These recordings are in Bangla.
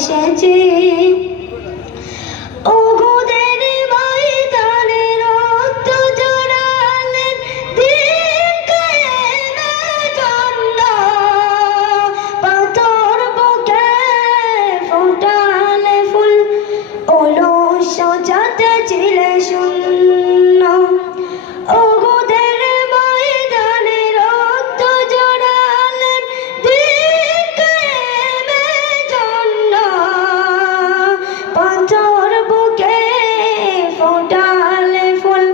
ভালোবেসেছি। ওহুদের ময়দানে রক্ত ঝরালেন দিন কায়েমের জন্য, পাথর বুকে ফোটালে ফুল অলস যাতে ছিলে শূন্য। ওহুদের ময়দানে রক্ত ঝরালেন দিন কায়েমের জন্য, পাথর বুকে ফোটালে ফুল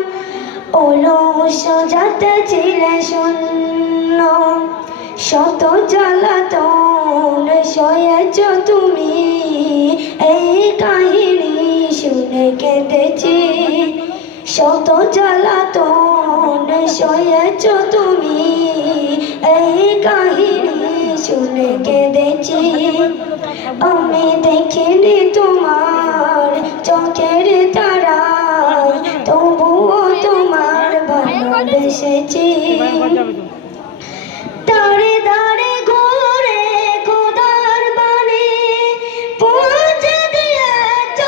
অলস যাতে ছিলে শূন্য। শত জ্বালাতন সয়েছ তুমি, এই কাহিনী শুনে কেঁদেছি। শত জ্বালাতন সয়েছ তুমি, এই কাহিনী শুনে কেঁদেছি। আমি দেখিনি তোমার চোখের তারায়, তবুও তোমার ভালোবেসেছি। দাঁড়ে দাঁড়ে ঘুরে খোদার বাণী পৌঁছে দিয়েছ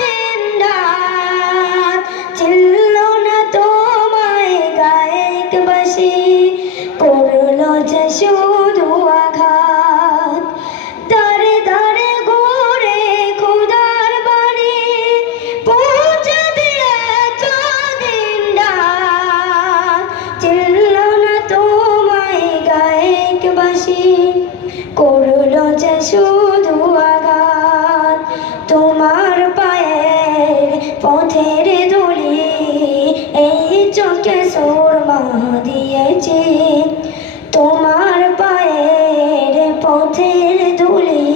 দিন রাত, ছিল না তোমায় গায়ক বাসি, করলো যে শুধু আঘাত। দাঁড়ে দাঁড়ে ঘুরে খোদার বাণী পৌঁছে দিয়েছ দিন রাত, ছিল না তোমায় গায়ক বাসি, করলো যে শুধু আঘাত। তোমার পায়ের পথের ধুলি এই চোখে সুরমা দিয়েছি। তোমার পায়ের পথের ধুলি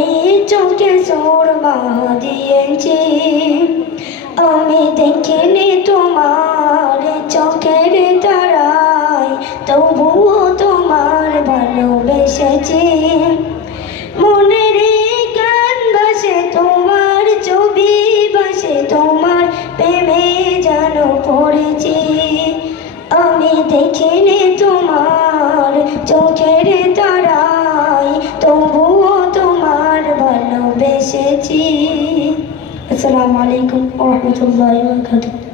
এই চোখে সুরমা দিয়েছি। আমি দেখিনি তোমার চোখের তারায়, তবুও তোমার ভালোবেসেছি। মনের গান বাসে তোমার ছবি বাসে, তোমার প্রেমে যেন পড়েছি। আমি দেখিনি তোমার চোখের তারায়, তবুও তোমার ভালোবেসেছি। আসসালামু আলাইকুম ওয়া রাহমাতুল্লাহি ওয়া বারাকাতুহু।